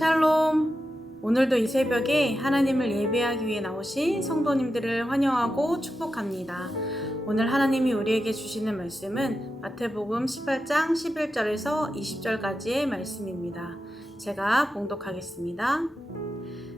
샬롬! 오늘도 이 새벽에 하나님을 예배하기 위해 나오신 성도님들을 환영하고 축복합니다. 오늘 하나님이 우리에게 주시는 말씀은 마태복음 18장 11절에서 20절까지의 말씀입니다. 제가 봉독하겠습니다.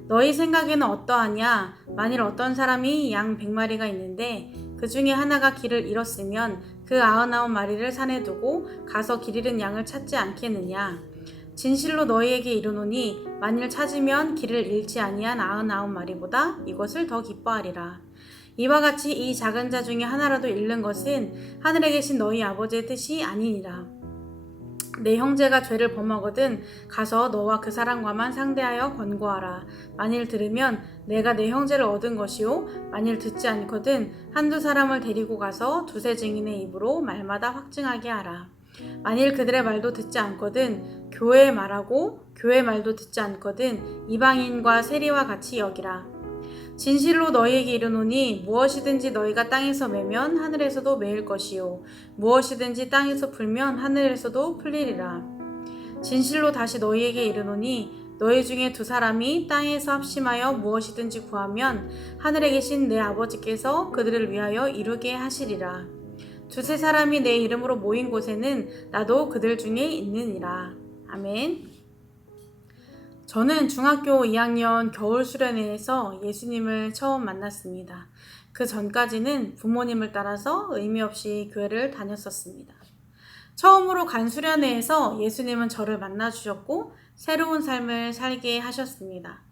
너희 생각에는 어떠하냐? 만일 어떤 사람이 양 100마리가 있는데 그 중에 하나가 길을 잃었으면 그 99마리를 산에 두고 가서 길 잃은 양을 찾지 않겠느냐? 진실로 너희에게 이르노니 만일 찾으면 길을 잃지 아니한 99마리보다 이것을 더 기뻐하리라. 이와 같이 이 작은 자 중에 하나라도 잃는 것은 하늘에 계신 너희 아버지의 뜻이 아니니라. 내 형제가 죄를 범하거든 가서 너와 그 사람과만 상대하여 권고하라. 만일 들으면 내가 내 형제를 얻은 것이요 만일 듣지 않거든 한두 사람을 데리고 가서 두세 증인의 입으로 말마다 확증하게 하라. 만일 그들의 말도 듣지 않거든 교회의 말하고 교회 말도 듣지 않거든 이방인과 세리와 같이 여기라. 진실로 너희에게 이르노니 무엇이든지 너희가 땅에서 매면 하늘에서도 매일 것이요 무엇이든지 땅에서 풀면 하늘에서도 풀리리라. 진실로 다시 너희에게 이르노니 너희 중에 두 사람이 땅에서 합심하여 무엇이든지 구하면 하늘에 계신 내 아버지께서 그들을 위하여 이루게 하시리라. 두세 사람이 내 이름으로 모인 곳에는 나도 그들 중에 있느니라. 아멘. 저는 중학교 2학년 겨울 수련회에서 예수님을 처음 만났습니다. 그 전까지는 부모님을 따라서 의미 없이 교회를 다녔었습니다. 처음으로 간 수련회에서 예수님은 저를 만나주셨고 새로운 삶을 살게 하셨습니다.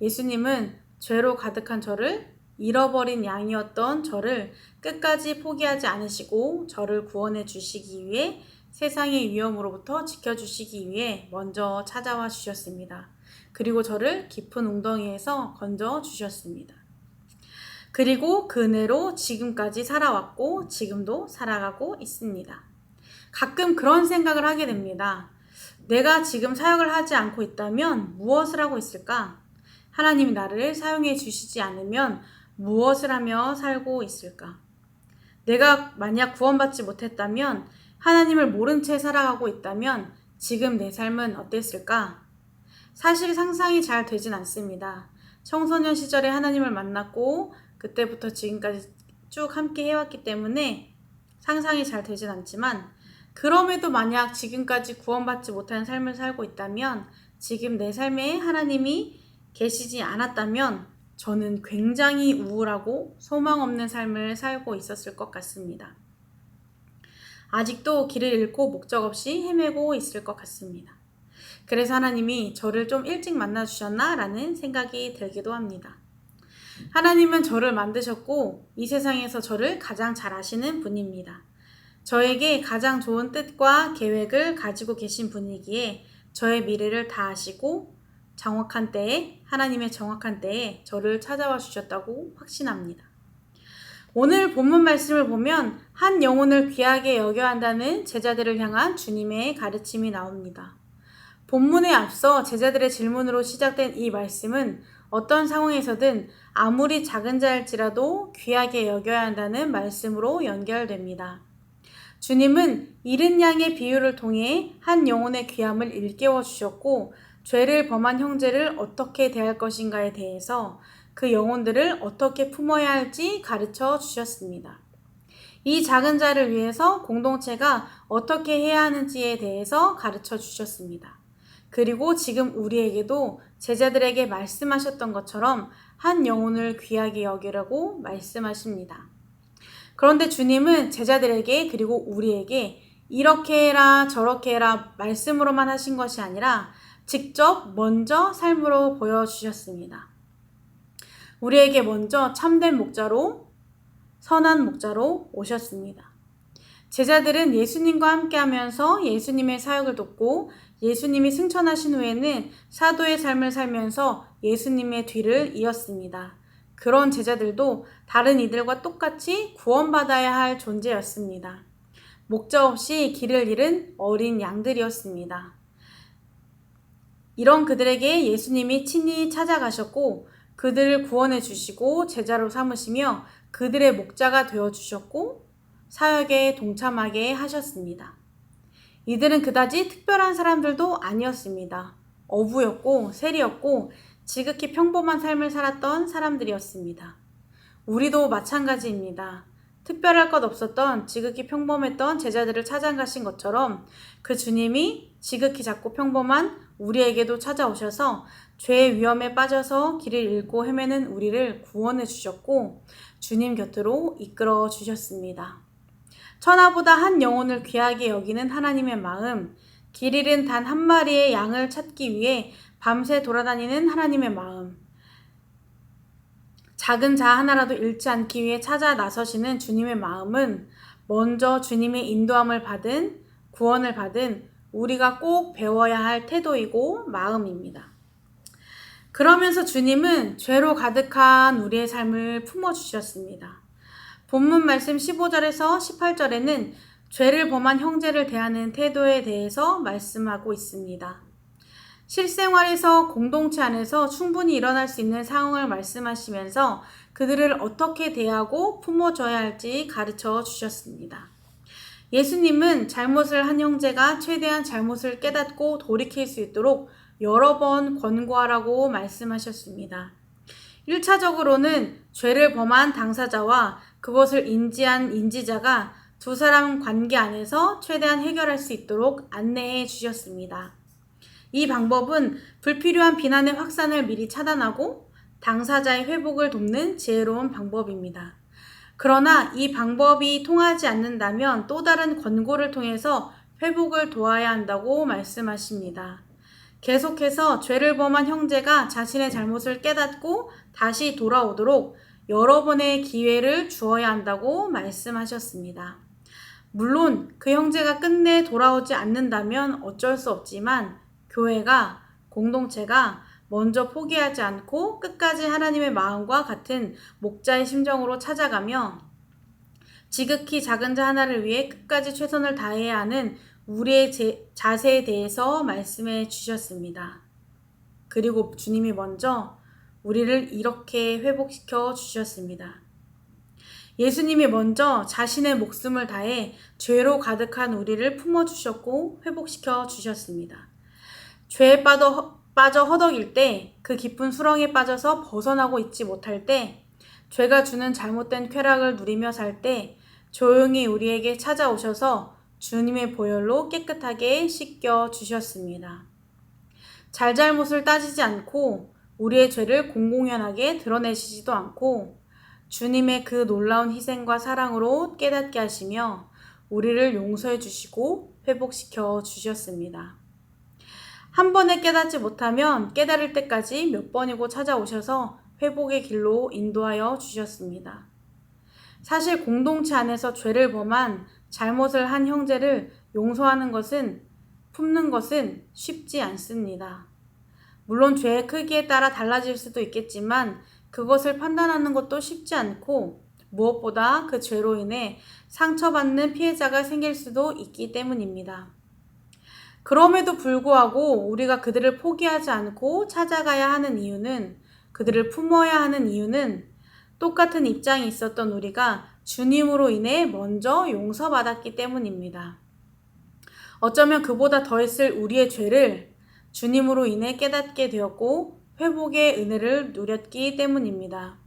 예수님은 죄로 가득한 저를 잃어버린 양이었던 저를 끝까지 포기하지 않으시고 저를 구원해 주시기 위해 세상의 위험으로부터 지켜주시기 위해 먼저 찾아와 주셨습니다. 그리고 저를 깊은 웅덩이에서 건져 주셨습니다. 그리고 그 은혜로 지금까지 살아왔고 지금도 살아가고 있습니다. 가끔 그런 생각을 하게 됩니다. 내가 지금 사역을 하지 않고 있다면 무엇을 하고 있을까? 하나님이 나를 사용해 주시지 않으면 무엇을 하며 살고 있을까? 내가 만약 구원받지 못했다면 하나님을 모른 채 살아가고 있다면 지금 내 삶은 어땠을까? 사실 상상이 잘 되진 않습니다. 청소년 시절에 하나님을 만났고 그때부터 지금까지 쭉 함께 해왔기 때문에 상상이 잘 되진 않지만 그럼에도 만약 지금까지 구원받지 못한 삶을 살고 있다면 지금 내 삶에 하나님이 계시지 않았다면 저는 굉장히 우울하고 소망 없는 삶을 살고 있었을 것 같습니다. 아직도 길을 잃고 목적 없이 헤매고 있을 것 같습니다. 그래서 하나님이 저를 좀 일찍 만나주셨나? 라는 생각이 들기도 합니다. 하나님은 저를 만드셨고 이 세상에서 저를 가장 잘 아시는 분입니다. 저에게 가장 좋은 뜻과 계획을 가지고 계신 분이기에 저의 미래를 다 아시고 정확한 때에 하나님의 정확한 때에 저를 찾아와 주셨다고 확신합니다. 오늘 본문 말씀을 보면 한 영혼을 귀하게 여겨야 한다는 제자들을 향한 주님의 가르침이 나옵니다. 본문에 앞서 제자들의 질문으로 시작된 이 말씀은 어떤 상황에서든 아무리 작은 자일지라도 귀하게 여겨야 한다는 말씀으로 연결됩니다. 주님은 잃은 양의 비유를 통해 한 영혼의 귀함을 일깨워 주셨고 죄를 범한 형제를 어떻게 대할 것인가에 대해서 그 영혼들을 어떻게 품어야 할지 가르쳐 주셨습니다. 이 작은 자를 위해서 공동체가 어떻게 해야 하는지에 대해서 가르쳐 주셨습니다. 그리고 지금 우리에게도 제자들에게 말씀하셨던 것처럼 한 영혼을 귀하게 여기라고 말씀하십니다. 그런데 주님은 제자들에게 그리고 우리에게 이렇게 해라 저렇게 해라 말씀으로만 하신 것이 아니라 직접 먼저 삶으로 보여주셨습니다. 우리에게 먼저 참된 목자로 선한 목자로 오셨습니다. 제자들은 예수님과 함께 하면서 예수님의 사역을 돕고 예수님이 승천하신 후에는 사도의 삶을 살면서 예수님의 뒤를 이었습니다. 그런 제자들도 다른 이들과 똑같이 구원받아야 할 존재였습니다. 목자 없이 길을 잃은 어린 양들이었습니다. 이런 그들에게 예수님이 친히 찾아가셨고 그들을 구원해 주시고 제자로 삼으시며 그들의 목자가 되어 주셨고 사역에 동참하게 하셨습니다. 이들은 그다지 특별한 사람들도 아니었습니다. 어부였고 세리였고 지극히 평범한 삶을 살았던 사람들이었습니다. 우리도 마찬가지입니다. 특별할 것 없었던 지극히 평범했던 제자들을 찾아가신 것처럼 그 주님이 지극히 작고 평범한 우리에게도 찾아오셔서 죄의 위험에 빠져서 길을 잃고 헤매는 우리를 구원해 주셨고 주님 곁으로 이끌어 주셨습니다. 천하보다 한 영혼을 귀하게 여기는 하나님의 마음, 길 잃은 단 한 마리의 양을 찾기 위해 밤새 돌아다니는 하나님의 마음, 작은 자 하나라도 잃지 않기 위해 찾아 나서시는 주님의 마음은 먼저 주님의 인도함을 받은, 구원을 받은 우리가 꼭 배워야 할 태도이고 마음입니다. 그러면서 주님은 죄로 가득한 우리의 삶을 품어주셨습니다. 본문 말씀 15절에서 18절에는 죄를 범한 형제를 대하는 태도에 대해서 말씀하고 있습니다. 실생활에서 공동체 안에서 충분히 일어날 수 있는 상황을 말씀하시면서 그들을 어떻게 대하고 품어줘야 할지 가르쳐 주셨습니다. 예수님은 잘못을 한 형제가 최대한 잘못을 깨닫고 돌이킬 수 있도록 여러 번 권고하라고 말씀하셨습니다. 1차적으로는 죄를 범한 당사자와 그것을 인지한 인지자가 두 사람 관계 안에서 최대한 해결할 수 있도록 안내해 주셨습니다. 이 방법은 불필요한 비난의 확산을 미리 차단하고 당사자의 회복을 돕는 지혜로운 방법입니다. 그러나 이 방법이 통하지 않는다면 또 다른 권고를 통해서 회복을 도와야 한다고 말씀하십니다. 계속해서 죄를 범한 형제가 자신의 잘못을 깨닫고 다시 돌아오도록 여러 번의 기회를 주어야 한다고 말씀하셨습니다. 물론 그 형제가 끝내 돌아오지 않는다면 어쩔 수 없지만 교회가, 공동체가 먼저 포기하지 않고 끝까지 하나님의 마음과 같은 목자의 심정으로 찾아가며 지극히 작은 자 하나를 위해 끝까지 최선을 다해야 하는 우리의 자세에 대해서 말씀해 주셨습니다. 그리고 주님이 먼저 우리를 이렇게 회복시켜 주셨습니다. 예수님이 먼저 자신의 목숨을 다해 죄로 가득한 우리를 품어주셨고 회복시켜 주셨습니다. 죄에 빠져 허덕일 때, 그 깊은 수렁에 빠져서 벗어나고 있지 못할 때, 죄가 주는 잘못된 쾌락을 누리며 살 때 조용히 우리에게 찾아오셔서 주님의 보혈로 깨끗하게 씻겨 주셨습니다. 잘잘못을 따지지 않고 우리의 죄를 공공연하게 드러내시지도 않고 주님의 그 놀라운 희생과 사랑으로 깨닫게 하시며 우리를 용서해 주시고 회복시켜 주셨습니다. 한 번에 깨닫지 못하면 깨달을 때까지 몇 번이고 찾아오셔서 회복의 길로 인도하여 주셨습니다. 사실 공동체 안에서 죄를 범한 잘못을 한 형제를 용서하는 것은, 품는 것은 쉽지 않습니다. 물론 죄의 크기에 따라 달라질 수도 있겠지만 그것을 판단하는 것도 쉽지 않고 무엇보다 그 죄로 인해 상처받는 피해자가 생길 수도 있기 때문입니다. 그럼에도 불구하고 우리가 그들을 포기하지 않고 찾아가야 하는 이유는, 그들을 품어야 하는 이유는 똑같은 입장이 있었던 우리가 주님으로 인해 먼저 용서받았기 때문입니다. 어쩌면 그보다 더했을 우리의 죄를 주님으로 인해 깨닫게 되었고 회복의 은혜를 누렸기 때문입니다.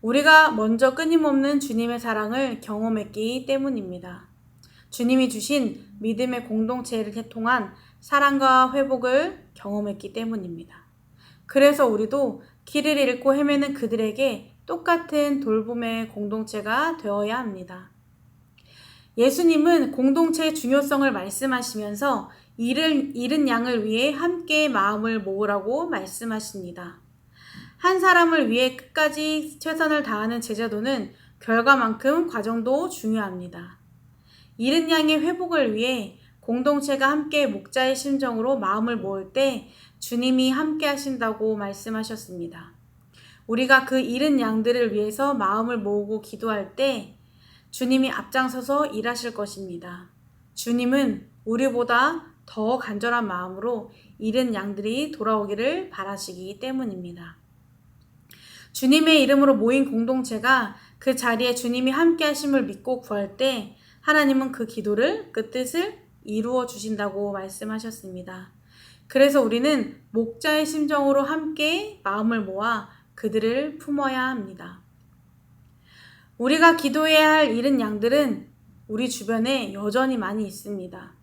우리가 먼저 끊임없는 주님의 사랑을 경험했기 때문입니다. 주님이 주신 믿음의 공동체를 통한 사랑과 회복을 경험했기 때문입니다. 그래서 우리도 길을 잃고 헤매는 그들에게 똑같은 돌봄의 공동체가 되어야 합니다. 예수님은 공동체의 중요성을 말씀하시면서 잃은 양을 위해 함께 마음을 모으라고 말씀하십니다. 한 사람을 위해 끝까지 최선을 다하는 제자도는 결과만큼 과정도 중요합니다. 잃은 양의 회복을 위해 공동체가 함께 목자의 심정으로 마음을 모을 때 주님이 함께 하신다고 말씀하셨습니다. 우리가 그 잃은 양들을 위해서 마음을 모으고 기도할 때 주님이 앞장서서 일하실 것입니다. 주님은 우리보다 더 간절한 마음으로 잃은 양들이 돌아오기를 바라시기 때문입니다. 주님의 이름으로 모인 공동체가 그 자리에 주님이 함께 하심을 믿고 구할 때 하나님은 그 기도를, 그 뜻을 이루어 주신다고 말씀하셨습니다. 그래서 우리는 목자의 심정으로 함께 마음을 모아 그들을 품어야 합니다. 우리가 기도해야 할 잃은 양들은 우리 주변에 여전히 많이 있습니다.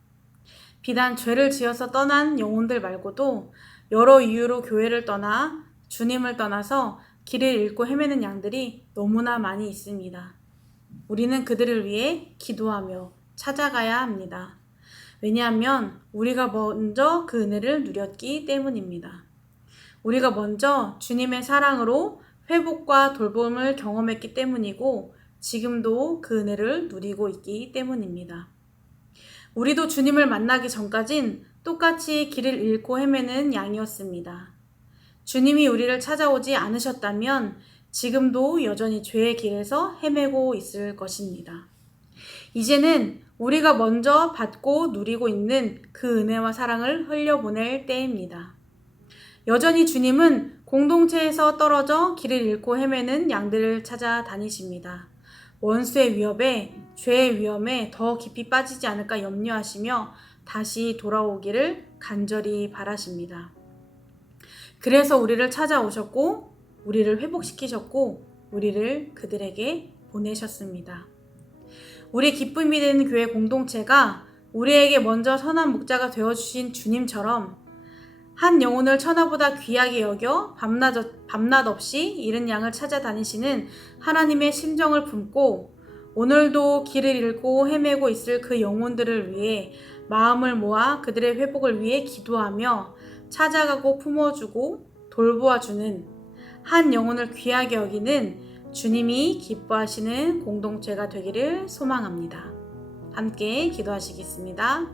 비단 죄를 지어서 떠난 영혼들 말고도 여러 이유로 교회를 떠나 주님을 떠나서 길을 잃고 헤매는 양들이 너무나 많이 있습니다. 우리는 그들을 위해 기도하며 찾아가야 합니다. 왜냐하면 우리가 먼저 그 은혜를 누렸기 때문입니다. 우리가 먼저 주님의 사랑으로 회복과 돌봄을 경험했기 때문이고 지금도 그 은혜를 누리고 있기 때문입니다. 우리도 주님을 만나기 전까진 똑같이 길을 잃고 헤매는 양이었습니다. 주님이 우리를 찾아오지 않으셨다면 지금도 여전히 죄의 길에서 헤매고 있을 것입니다. 이제는 우리가 먼저 받고 누리고 있는 그 은혜와 사랑을 흘려보낼 때입니다. 여전히 주님은 공동체에서 떨어져 길을 잃고 헤매는 양들을 찾아다니십니다. 원수의 위협에, 죄의 위험에 더 깊이 빠지지 않을까 염려하시며 다시 돌아오기를 간절히 바라십니다. 그래서 우리를 찾아오셨고, 우리를 회복시키셨고, 우리를 그들에게 보내셨습니다. 우리 기쁨이 되는 교회 공동체가 우리에게 먼저 선한 목자가 되어주신 주님처럼 한 영혼을 천하보다 귀하게 여겨 밤낮 없이 잃은 양을 찾아다니시는 하나님의 심정을 품고 오늘도 길을 잃고 헤매고 있을 그 영혼들을 위해 마음을 모아 그들의 회복을 위해 기도하며 찾아가고 품어주고 돌보아주는 한 영혼을 귀하게 여기는 주님이 기뻐하시는 공동체가 되기를 소망합니다. 함께 기도하시겠습니다.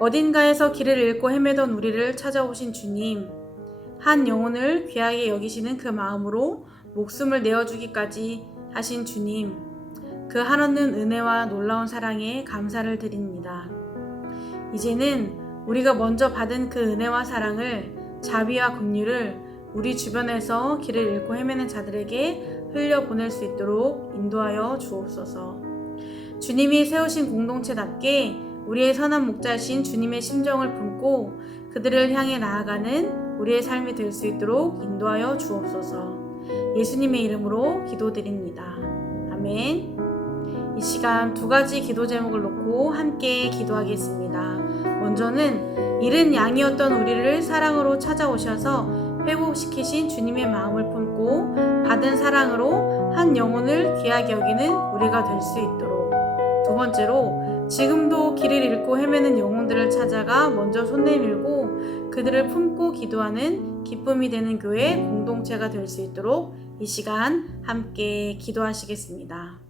어딘가에서 길을 잃고 헤매던 우리를 찾아오신 주님, 한 영혼을 귀하게 여기시는 그 마음으로 목숨을 내어주기까지 하신 주님, 그 한없는 은혜와 놀라운 사랑에 감사를 드립니다. 이제는 우리가 먼저 받은 그 은혜와 사랑을, 자비와 긍휼을 우리 주변에서 길을 잃고 헤매는 자들에게 흘려보낼 수 있도록 인도하여 주옵소서. 주님이 세우신 공동체답게 우리의 선한 목자이신 주님의 심정을 품고 그들을 향해 나아가는 우리의 삶이 될 수 있도록 인도하여 주옵소서. 예수님의 이름으로 기도드립니다. 아멘. 이 시간 두 가지 기도 제목을 놓고 함께 기도하겠습니다. 먼저는 잃은 양이었던 우리를 사랑으로 찾아오셔서 회복시키신 주님의 마음을 품고 받은 사랑으로 한 영혼을 귀하게 여기는 우리가 될 수 있도록, 두 번째로 지금도 길을 잃고 헤매는 영혼들을 찾아가 먼저 손 내밀고 그들을 품고 기도하는 기쁨이 되는 교회 공동체가 될 수 있도록 이 시간 함께 기도하시겠습니다.